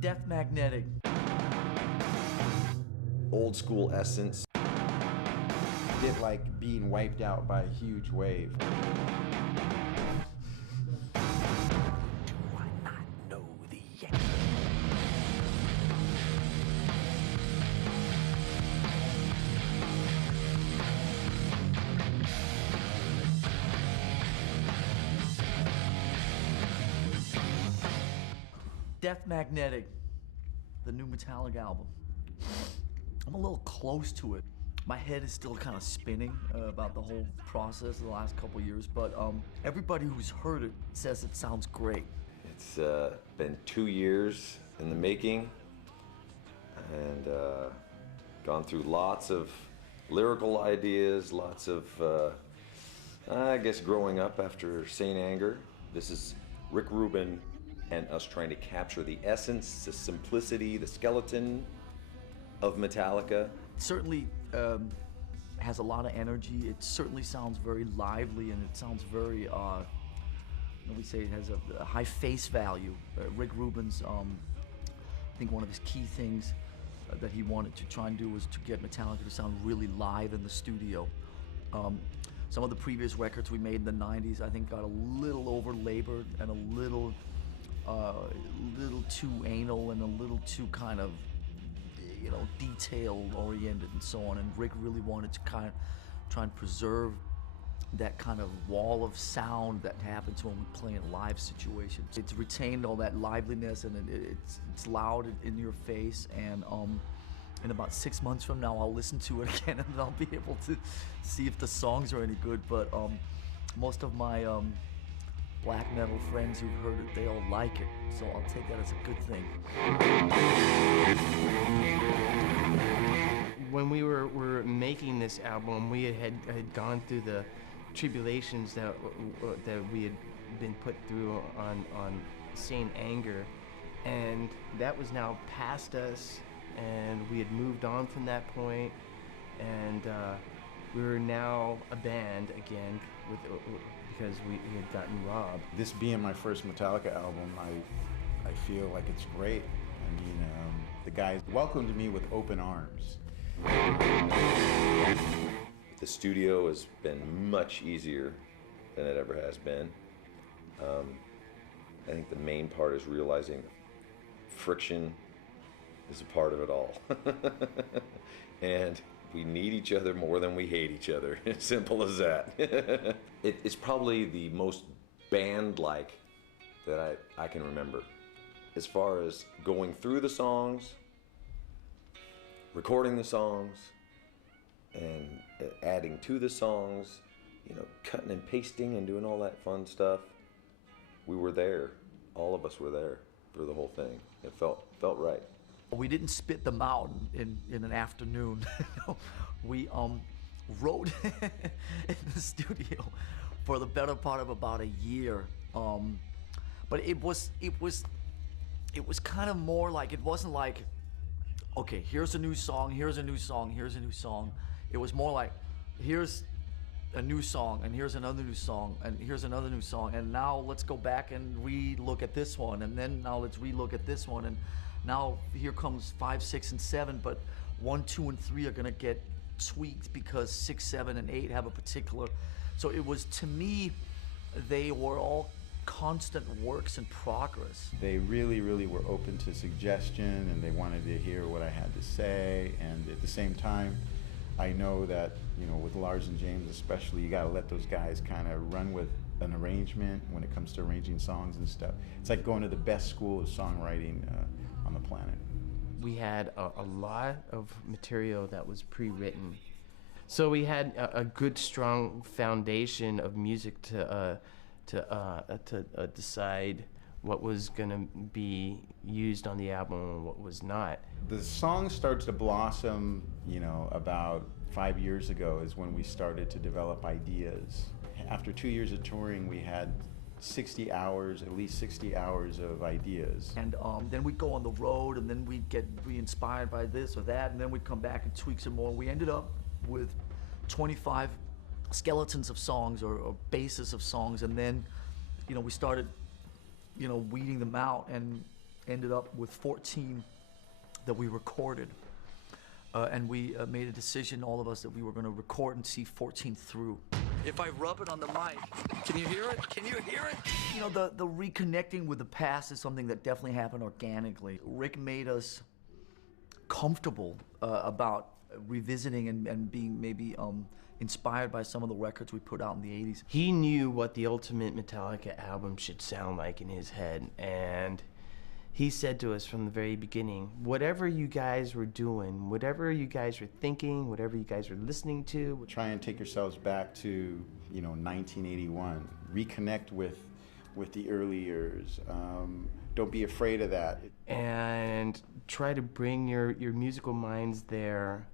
Death magnetic. Old school essence. Bit like being wiped out by a huge wave. Do I not know the Yankee? Death Magnetic, the new Metallica album. I'm a little close to it. My head is still kind of spinning about the whole process of the last couple years, but everybody who's heard it says it sounds great. It's been 2 years in the making, and gone through lots of lyrical ideas, lots of, I guess, growing up after Saint Anger. This is Rick Rubin and us trying to capture the essence, the simplicity, the skeleton of Metallica. It certainly has a lot of energy. It certainly sounds very lively, and it sounds very, we say it has a high face value. Rick Rubin's, I think one of his key things that he wanted to try and do was to get Metallica to sound really live in the studio. Some of the previous records we made in the 90s, I think, got a little over-labored and a little too anal and a little too kind of, detail-oriented and so on. And Rick really wanted to kind of try and preserve that kind of wall of sound that happens when we play in live situations. It's retained all that liveliness, and it's loud in your face. And in about 6 months from now, I'll listen to it again, and I'll be able to see if the songs are any good. But most of my black metal friends who've heard it, they all like it, so I'll take that as a good thing. When we were making this album, we had gone through the tribulations that we had been put through on Saint Anger, and that was now past us, and we had moved on from that point, and we were now a band again because we had gotten robbed. This being my first Metallica album, I feel like it's great. I mean, the guys welcomed me with open arms. The studio has been much easier than it ever has been. I think the main part is realizing friction is a part of it all. And we need each other more than we hate each other. As simple as that. It's probably the most band-like that I can remember. As far as going through the songs, recording the songs, and adding to the songs, cutting and pasting and doing all that fun stuff. We were there. All of us were there for the whole thing. It felt right. We didn't spit them out in an afternoon. We wrote in the studio for the better part of about a year. But it was kind of more like, it wasn't like, okay, here's a new song, here's a new song, here's a new song. It was more like, here's a new song, and here's another new song, and here's another new song, and now let's go back and re-look at this one, and then now let's re-look at this one, and now here comes 5, 6, and 7, but 1, 2, and 3 are gonna get tweaked because 6, 7, and 8 have a particular. So it was, to me, they were all constant works in progress. They really, really were open to suggestion, and they wanted to hear what I had to say. And at the same time, I know that, with Lars and James especially, you gotta let those guys kind of run with an arrangement when it comes to arranging songs and stuff. It's like going to the best school of songwriting on the planet. We had a lot of material that was pre-written. So we had a good, strong foundation of music to decide what was going to be used on the album and what was not. The song starts to blossom, about 5 years ago is when we started to develop ideas. After 2 years of touring, we had 60 hours, at least 60 hours of ideas. And then we'd go on the road, and then we'd get re-inspired by this or that, and then we'd come back and tweak some more. We ended up with 25 skeletons of songs or bases of songs, and then we started weeding them out, and ended up with 14 that we recorded. And we made a decision, all of us, that we were going to record and see 14 through. If I rub it on the mic, can you hear it? Can you hear it? You know, the reconnecting with the past is something that definitely happened organically. Rick made us comfortable about revisiting and being maybe inspired by some of the records we put out in the 80s. He knew what the ultimate Metallica album should sound like in his head, and he said to us from the very beginning, whatever you guys were doing, whatever you guys were thinking, whatever you guys were listening to. Try and take yourselves back to, you know, 1981. Reconnect with the early years. Don't be afraid of that. And try to bring your musical minds there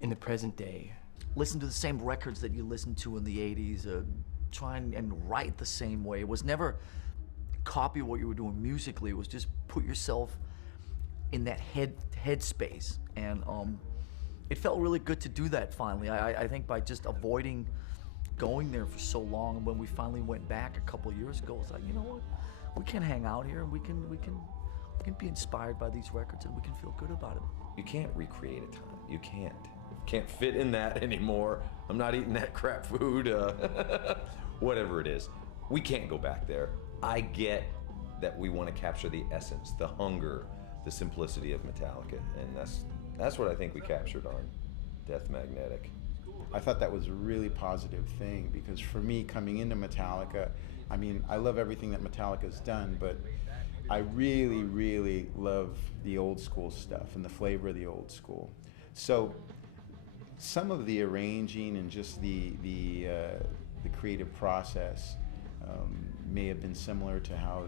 in the present day. Listen to the same records that you listened to in the 80s. Try and write the same way. It was never copy what you were doing musically. It was just put yourself in that headspace, and it felt really good to do that finally. I think by just avoiding going there for so long, and when we finally went back a couple of years ago, it's like, you know what, we can hang out here and we can be inspired by these records and we can feel good about it. You can't recreate a time. You can't fit in that anymore. I'm not eating that crap food, whatever it is. We can't go back there. I get that we want to capture the essence, the hunger, the simplicity of Metallica, and that's what I think we captured on Death Magnetic. I thought that was a really positive thing, because for me, coming into Metallica, I mean, I love everything that Metallica's done, but I really, really love the old school stuff and the flavor of the old school. So some of the arranging and just the creative process may have been similar to how,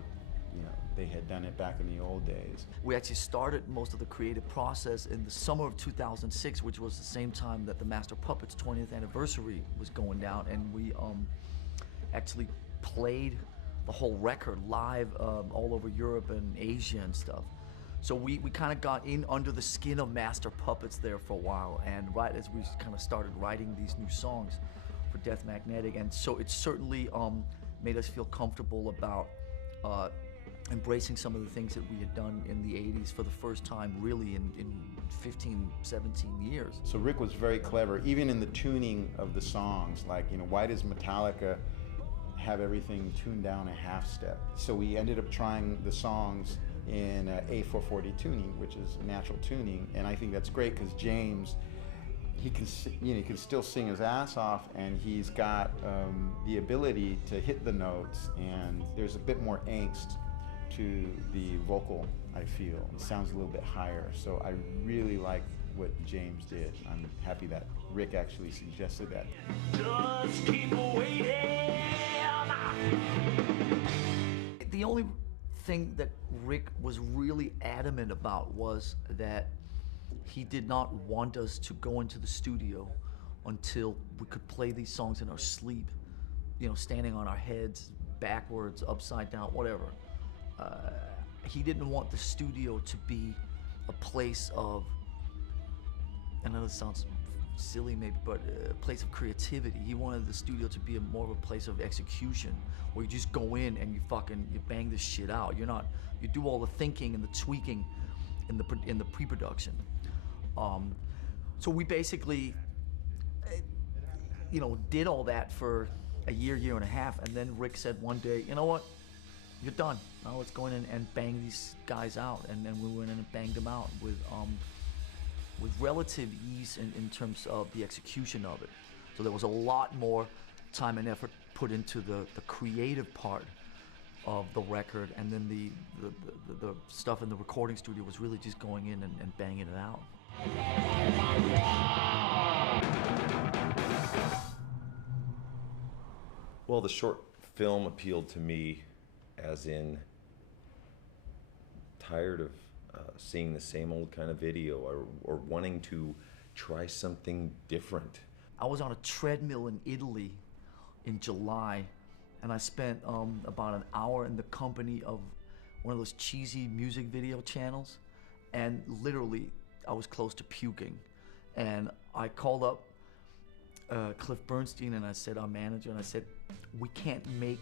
you know, they had done it back in the old days. We actually started most of the creative process in the summer of 2006, which was the same time that the Master Puppets' 20th anniversary was going down, and we actually played the whole record live all over Europe and Asia and stuff. So we kind of got in under the skin of Master Puppets there for a while, and right as we kind of started writing these new songs for Death Magnetic, and so it certainly made us feel comfortable about embracing some of the things that we had done in the 80s for the first time really in 15, 17 years. So Rick was very clever, even in the tuning of the songs. Like, you know, why does Metallica have everything tuned down a half step? So we ended up trying the songs in A440 tuning, which is natural tuning, and I think that's great because James, he can still sing his ass off, and he's got the ability to hit the notes, and there's a bit more angst to the vocal, I feel. It sounds a little bit higher, so I really like what James did. I'm happy that Rick actually suggested that. Just keep waiting. The only thing that Rick was really adamant about was that he did not want us to go into the studio until we could play these songs in our sleep, you know, standing on our heads, backwards, upside down, whatever. He didn't want the studio to be a place of, I know this sounds silly maybe, but a place of creativity. He wanted the studio to be more of a place of execution, where you just go in and you bang this shit out. You do all the thinking and the tweaking in the pre-production. So we basically, you know, did all that for a year and a half, and then Rick said one day, you know what, you're done. Now let's go in and bang these guys out, and then we went in and banged them out with relative ease in terms of the execution of it. So there was a lot more time and effort put into the creative part of the record, and then the stuff in the recording studio was really just going in and banging it out. Well, the short film appealed to me as in tired of seeing the same old kind of video, or wanting to try something different. I was on a treadmill in Italy in July, and I spent about an hour in the company of one of those cheesy music video channels, and literally I was close to puking. And I called up Cliff Bernstein, and I said, our manager, and I said, we can't make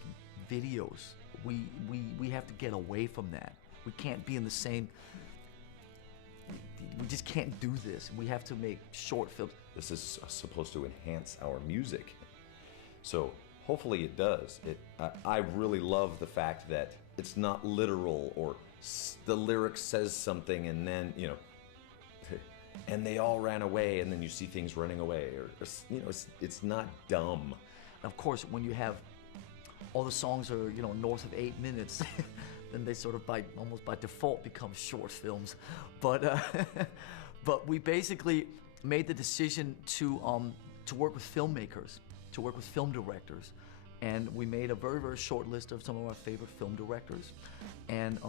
videos. We have to get away from that. we can't be in the same. We just can't do this. We have to make short films. This is supposed to enhance our music. So hopefully it does. I really love the fact that it's not literal, or the lyric says something and then, you know, and they all ran away, and then you see things running away, or you know, it's not dumb. And of course, when you have all the songs are, you know, north of 8 minutes, then they sort of almost by default become short films. But but we basically made the decision to work with filmmakers, to work with film directors, and we made a very, very short list of some of our favorite film directors and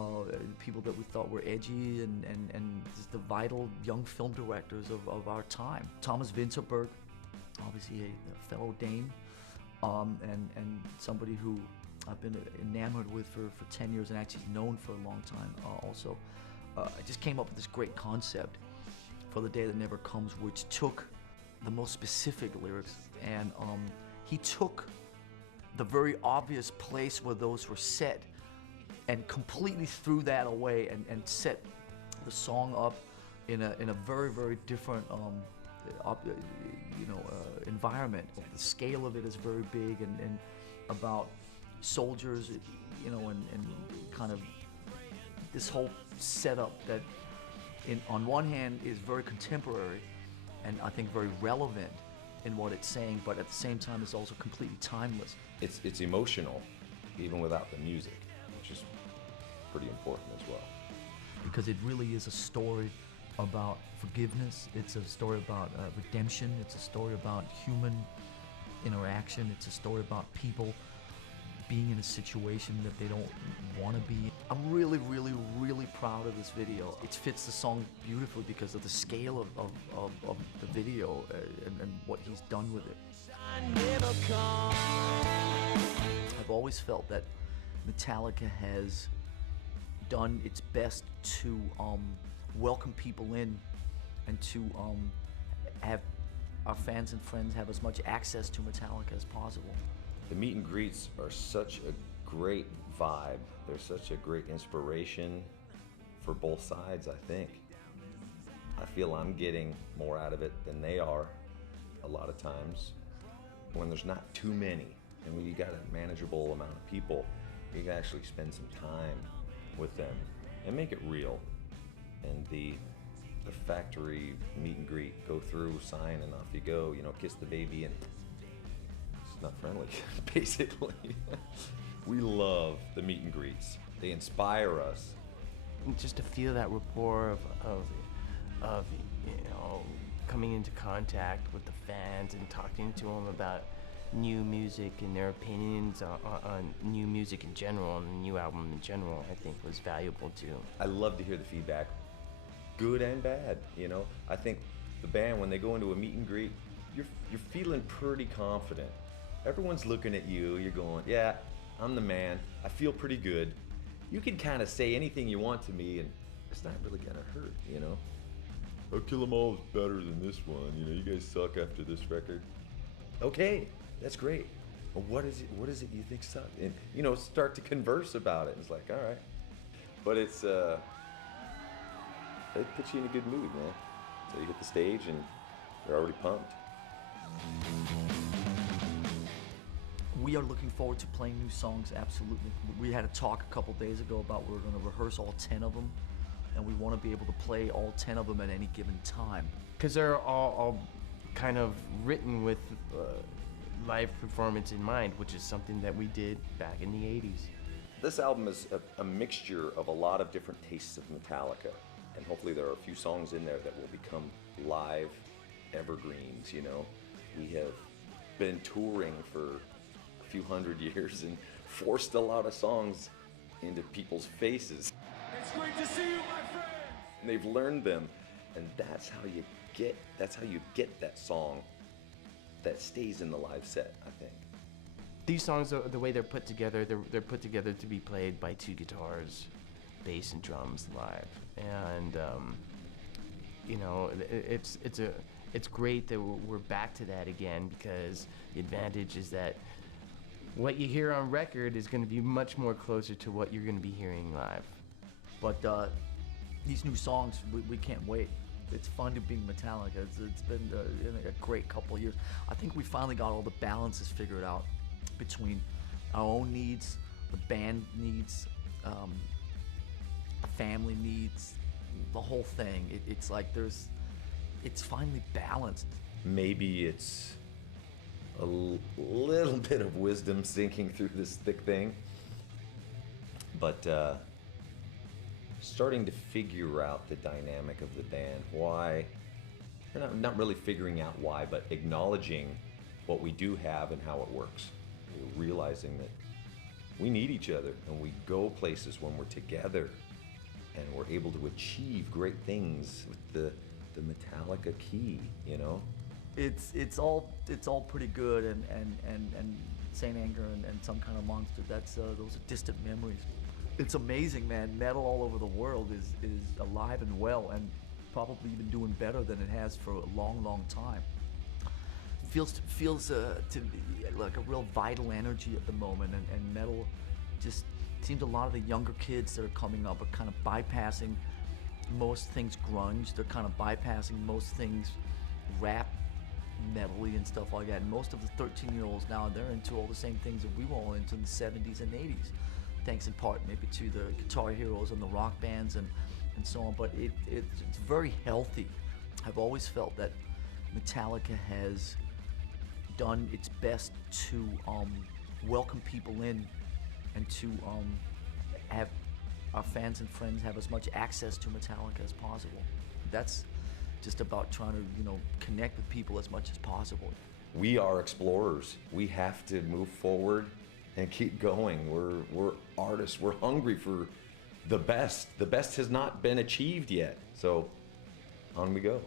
people that we thought were edgy and just the vital young film directors of our time. Thomas Vinterberg, obviously a fellow Dane, and somebody who I've been enamored with for 10 years and actually known for a long time also. I just came up with this great concept for The Day That Never Comes, which took the most specific lyrics, and he took the very obvious place where those were set and completely threw that away and set the song up in a very, very different environment. The scale of it is very big and about soldiers, you know, and kind of this whole setup that on one hand is very contemporary and I think very relevant in what it's saying, but at the same time it's also completely timeless. It's emotional, even without the music, which is pretty important as well. Because it really is a story about forgiveness, it's a story about redemption, it's a story about human interaction, it's a story about people being in a situation that they don't want to be in. I'm really, really, really proud of this video. It fits the song beautifully because of the scale of the video and what he's done with it. I've always felt that Metallica has done its best to welcome people in and to have our fans and friends have as much access to Metallica as possible. The meet and greets are such a great vibe. They're such a great inspiration for both sides, I think. I feel I'm getting more out of it than they are a lot of times. When there's not too many, and when you got a manageable amount of people, you can actually spend some time with them and make it real. And the factory meet and greet, go through, sign, and off you go, you know, kiss the baby, and it's not friendly, basically. We love the meet and greets. They inspire us. Just to feel that rapport of you know, coming into contact with the fans and talking to them about new music and their opinions on new music in general and the new album in general, I think was valuable too. I love to hear the feedback, good and bad, you know. I think the band, when they go into a meet and greet, you're feeling pretty confident. Everyone's looking at you, you're going, yeah, I'm the man, I feel pretty good. You can kind of say anything you want to me and it's not really gonna hurt, you know. Oh, Kill 'Em All is better than this one, you know, you guys suck after this record. Okay, that's great. But what is it you think sucked? And, you know, start to converse about it. It's like, all right. But it puts you in a good mood, man. So you hit the stage and you're already pumped. We are looking forward to playing new songs, absolutely. We had a talk a couple days ago about we're going to rehearse all 10 of them, and we want to be able to play all 10 of them at any given time. Because they're all kind of written with live performance in mind, which is something that we did back in the 80s. This album is a mixture of a lot of different tastes of Metallica, and hopefully there are a few songs in there that will become live evergreens, you know. We have been touring for a few hundred years and forced a lot of songs into people's faces. It's great to see you, my friend. And they've learned them, and that's how you get that song that stays in the live set, I think. These songs, the way they're put together, they're put together to be played by two guitars, bass and drums live, and you know, it's great that we're back to that again, because the advantage is that what you hear on record is going to be much more closer to what you're going to be hearing live. But these new songs, we can't wait. It's fun to be Metallica. It's been a great couple of years. I think we finally got all the balances figured out between our own needs, the band needs, the family needs, the whole thing. It's like it's finally balanced. Maybe it's a little bit of wisdom sinking through this thick thing, but starting to figure out the dynamic of the band. Why? We're not really figuring out why, but acknowledging what we do have and how it works. We're realizing that we need each other, and we go places when we're together, and we're able to achieve great things with the Metallica key, you know? It's all pretty good, and Saint Anger and Some Kind of Monster. Those are distant memories. It's amazing, man. Metal all over the world is alive and well, and probably even doing better than it has for a long time. Feels to be like a real vital energy at the moment, and metal just seems a lot of the younger kids that are coming up are kind of bypassing most things grunge. They're kind of bypassing most things rap, metally and stuff like that. And most of the 13-year-olds now, they're into all the same things that we were all into in the 70s and 80s. Thanks in part maybe to the guitar heroes and the rock bands and so on, but it's very healthy. I've always felt that Metallica has done its best to welcome people in and to have our fans and friends have as much access to Metallica as possible. That's just about trying to, connect with people as much as possible. We are explorers. We have to move forward and keep going. We're artists. We're hungry for the best. The best has not been achieved yet. So on we go.